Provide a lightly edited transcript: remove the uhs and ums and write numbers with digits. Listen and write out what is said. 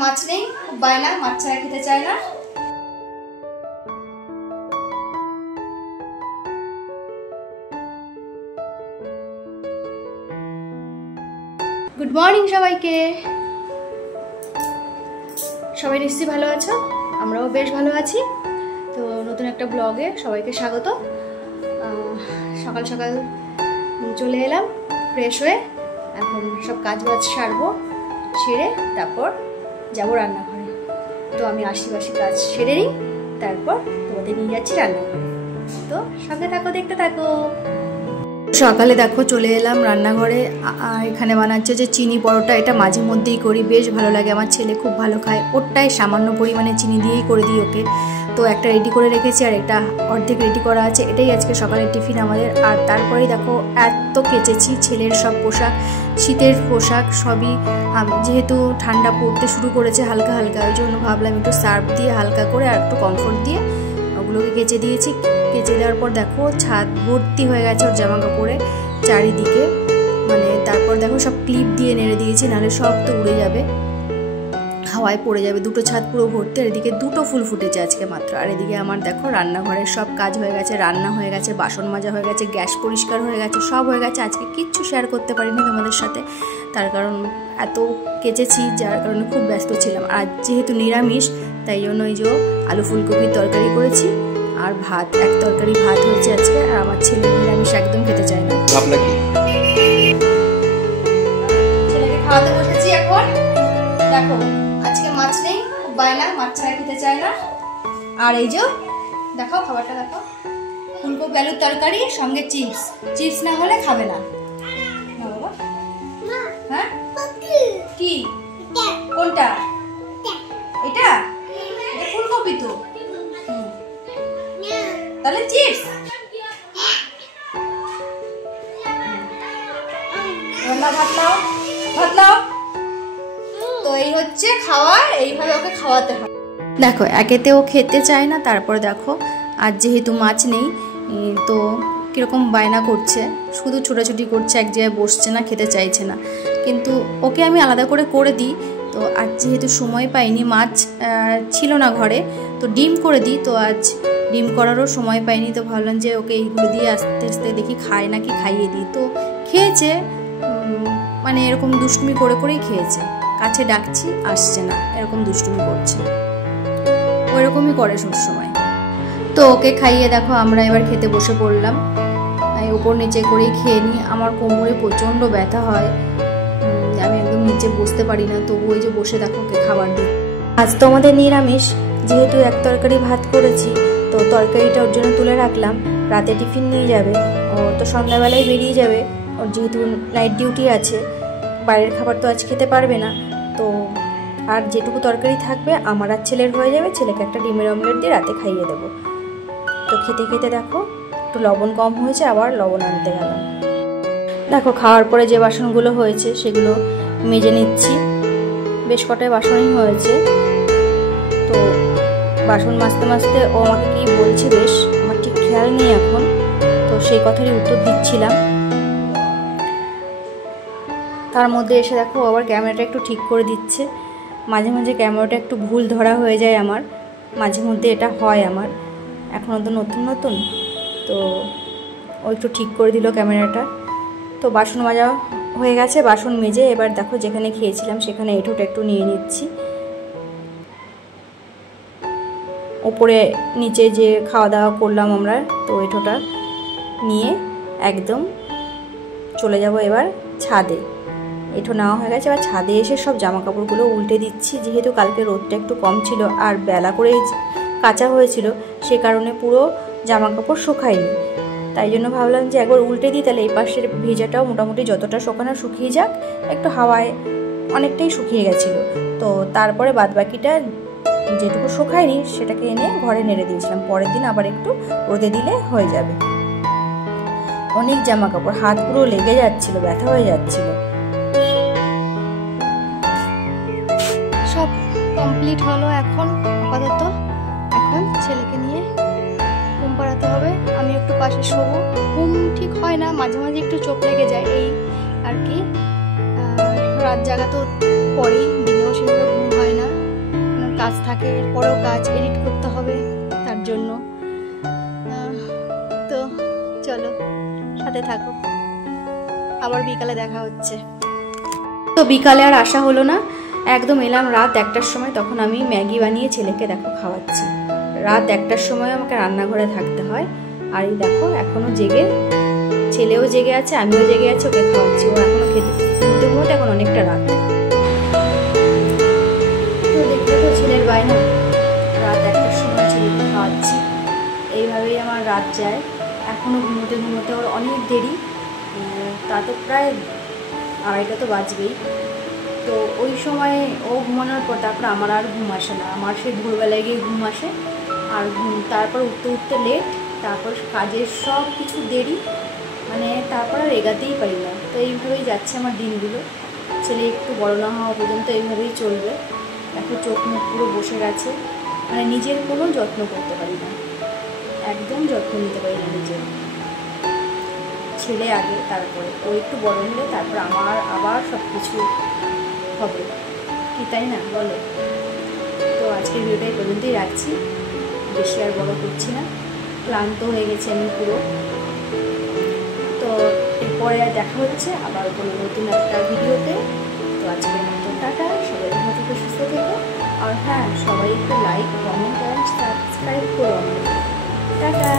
মাছ নেই, খুব বায়না, মাছ ছাড়া খেতে চায় না। গুড মর্নিং সবাইকে। সবাই নিশ্চয়ই ভালো আছো, আমরাও বেশ ভালো আছি। তো নতুন একটা ব্লগে সবাইকে স্বাগত। সকাল সকাল চলে এলাম ফ্রেশ হয়ে, এখন সব কাজ বাজ সারবো, সেরে তারপর যাবো রান্নাঘরে। তো আমি আশিপাশি কাজ সেরে নিই, তারপর তোমাদের নিয়ে যাচ্ছি রান্নাঘরে। তো সঙ্গে থাকো, দেখতে থাকো। সকালে দেখো চলে এলাম রান্নাঘরে। এখানে বানাচ্ছে যে চিনি পরোটা, এটা মাঝে মধ্যেই করি, বেশ ভালো লাগে। আমার ছেলে খুব ভালো খায়, ওরটাই সামান্য পরিমাণে চিনি দিয়েই করে দিই ওকে। তো একটা রেডি করে রেখেছি আর একটা অর্ধেক রেডি করা আছে, এটাই আজকে সকালের টিফিন আমাদের। আর তারপরেই দেখো এত কেচেছি ছেলের সব পোশাক, শীতের পোশাক সবই, যেহেতু ঠান্ডা পড়তে শুরু করেছে হালকা হালকা, ওই জন্য ভাবলাম একটু সার্ফ দিয়ে হালকা করে আর একটু কমফোর্ট দিয়ে ওগুলোকে কেচে দিয়েছি। কেচে দেওয়ার পর দেখো ছাদ ভর্তি হয়ে গেছে ওর জামা কাপড়ে চারিদিকে। মানে তারপর দেখো সব ক্লিপ দিয়ে নেড়ে দিয়েছি, নাহলে সব তো উড়ে যাবে, হাওয়ায় পড়ে যাবে। দুটো ছাদ পুরো ভর্তি, আর এদিকে দুটো ফুল ফুটেছে আজকে মাত্র। আর এদিকে আমার দেখো রান্নাঘরের সব কাজ হয়ে গেছে, রান্না হয়ে গেছে, বাসন মাজা হয়ে গেছে, গ্যাস পরিষ্কার হয়ে গেছে, সব হয়ে গেছে। আজকে কিচ্ছু শেয়ার করতে পারিনি তোমাদের সাথে, তার কারণ এত কেচেছি, যার কারণে খুব ব্যস্ত ছিলাম। আর যেহেতু নিরামিষ, তাই জন্য এই যে আলু ফুলকপির তরকারি করেছি আর ভাত, এক তরকারি ভাত হয়েছে আজকে। আর আমার ছেলে নিরামিষ একদম খেতে চায় না। ছেলেকে খাওয়াতে বসেছি এখন। দেখো আজকে মাছ নেই, খুব বায়না, মাছ ছাড়া খেতে চায় না। আর এই যে দেখো খাবারটা দেখো, ফুলকপি আলুর তরকারি সঙ্গে চিপস, চিপস না হলে খাবে না। হ্যাঁ কি কোনটা? এটা ফুলকপি তো, তাহলে চিপস। ভাত নাও, ভাত নাও। তো এই হচ্ছে খাওয়া, এইভাবে ওকে খাওয়াতে হয়। দেখো একেতে ও খেতে চায় না, তারপর দেখো আর যেহেতু মাছ নেই তো কীরকম বায়না করছে, শুধু ছোটাছুটি করছে, এক জায়গায় বসছে না, খেতে চাইছে না। কিন্তু ওকে আমি আলাদা করে করে দিই। তো আজ যেহেতু সময় পাইনি, মাছ ছিল না ঘরে, তো ডিম করে দিই। তো আজ ডিম করারও সময় পাইনি, তো ভাবলাম যে ওকে এইগুলো দিয়ে আস্তে আস্তে দেখি খায় নাকি, খাইয়ে দিই। তো খেয়েছে, মানে এরকম দুষ্টুমি করে করেই খেয়েছে। কাছে ডাকছি আসছে না, এরকম দুষ্টুমি করছে, ওইরকমই করে সবসময়। তো ওকে খাইয়ে দেখো আমরা এবার খেতে বসে পড়লাম। উপর নিচে করেই খেয়ে নিই। আমার কোমরে প্রচণ্ড ব্যথা হয়, আমি একদম নিচে বসতে পারি না, তবু ওই যে বসে দেখো ওকে খাবার দিই। আজ তো আমাদের নিরামিষ, যেহেতু এক তরকারি ভাত করেছি, তো তরকারিটা ওর জন্য তুলে রাখলাম। রাতে টিফিন নিয়ে যাবে, ও তো সন্ধ্যাবেলায় বেরিয়ে যাবে, ওর যেহেতু নাইট ডিউটি আছে, বাইরের খাবার তো আজ খেতে পারবে না। তো আর যেটুকু তরকারি থাকবে আমার আর ছেলের হয়ে যাবে, ছেলেকে একটা ডিমের অমলেট দিয়ে রাতে খাইয়ে দেবো। তো খেতে খেতে দেখো একটু লবণ কম হয়েছে, আবার লবণ আনতে গেলাম। দেখো খাওয়ার পরে যে বাসনগুলো হয়েছে সেগুলো মেজে নিচ্ছি, বেশ কটাই বাসনই হয়েছে। তো বাসন মাজতে মাজতে ও আমাকে কি বলছে বেশ, আমার ঠিক খেয়াল নেই এখন, তো সেই কথারই উত্তর দিচ্ছিলাম। তার মধ্যে এসে দেখো আবার ক্যামেরাটা একটু ঠিক করে দিচ্ছে। মাঝে মাঝে ক্যামেরাটা একটু ভুল ধরা হয়ে যায় আমার, মাঝে মধ্যে এটা হয় আমার, এখনও তো নতুন নতুন। তো ও একটু ঠিক করে দিল ক্যামেরাটা। তো বাসন মাজা হয়ে গেছে, বাসন মেজে এবার দেখো যেখানে খেয়েছিলাম সেখানে এঁঠোটা একটু নিয়ে নিচ্ছি। ওপরে নিচে যে খাওয়া দাওয়া করলাম আমরা, তো এঁঠোটা নিয়ে একদম চলে যাব এবার ছাদে। এঁঠো নেওয়া হয়ে গেছে, এবার ছাদে এসে সব জামা কাপড়গুলো উল্টে দিচ্ছি। যেহেতু কালকে রোদটা একটু কম ছিল আর বেলা করেই কাঁচা হয়েছিল, সে কারণে পুরো জামা কাপড় শুকায়নি। তাই জন্য ভাবলাম যে একবার উল্টে দিই, তাহলে এই পাশের ভেজাটাও মোটামুটি যতটা শুকানো শুকিয়ে যাক, একটু হাওয়ায় অনেকটাই শুকিয়ে গেছিলো। তো তারপরে বাদবাকিটা যেটুকু শুকায়নি সেটাকে এনে ঘরে নেড়ে দিয়েছিলাম, পরের দিন আবার একটু রোদে দিলে হয়ে যাবে। অনেক জামা কাপড়, হাত পুরো লেগে যাচ্ছিল, ব্যথা হয়ে যাচ্ছিল। সব কমপ্লিট হলো এখন আপাতত। এখন ছেলেকে নিয়ে ঘুম পাড়াতে হবে, আমি একটু পাশে শোবো। ঘুম ঠিক হয় না, মাঝে মাঝে একটু চোখ লেগে যায় এই আর কি। রাত জাগা তো পরেই, দিনেও সেভাবে ঘুম হয় না। তারপরেও কাজ এডিট করতে হবে তার জন্য। তো চলো সাথে থাকো, আবার বিকালে দেখা হচ্ছে। তো বিকালে আর আসা হলো না, একদম এলাম রাত 1টার সময়। তখন আমি ম্যাগি বানিয়ে ছেলেকে দেখো খাওয়াচ্ছি। রাত 1টার সময় আমাকে রান্নাঘরে থাকতে হয়। আর এই দেখো এখনো জেগে, ছেলেও জেগে আছে, আমিও জেগে আছি, ওকে খাওয়াচ্ছি। ও এখনো ঘুমতে ঘুমোতে এখন অনেকটা রাত। তো দেখতে তো ছেলের বায়না, রাত 1টার সময় ছেলেকে খাওয়াচ্ছি। এইভাবেই আমার রাত যায়। এখনো ঘুমোতে ঘুমোতে ওর অনেক দেরি, তা তো প্রায় 2:30 তো বাজবেই। তো ওই সময় ও ঘুমানোর পর তারপর আমার আর ঘুম আসে না। আমার সেই ভোরবেলায় গিয়ে ঘুম আসে, আর তারপর উঠতে উঠতে লেট, তারপর কাজের সব কিছু দেরি, মানে তারপর আর এগাতেই পারি না। তো এইভাবেই যাচ্ছে আমার দিনগুলো। ছেলে একটু বড় না হওয়া পর্যন্ত এইভাবেই চলবে। দেখো চোখ মুখ পুরো বসে গেছে, মানে নিজের কোনো যত্ন করতে পারি না, একদম যত্ন নিতে পারি না নিজের। ছেলে আগে, তারপরে ও একটু বড় হলে তারপর আমার আবার সব কিছু হবে, কি তাই না বলো? তো আজকের ভিডিওটা এই পর্যন্তই রাখছি, বেশি আর বড় করছি না। ক্লান্ত হয়ে গেছি আমি পুরো। তো এরপরে দেখা হচ্ছে আবার কোনো নতুন একটা ভিডিওতে। তো আজকের মতো টাটা, সবাই ভালো থেকে সুস্থ থেকো। আর হ্যাঁ, সবাই একটু লাইক, কমেন্ট অ্যান্ড সাবস্ক্রাইব করো। টাটা।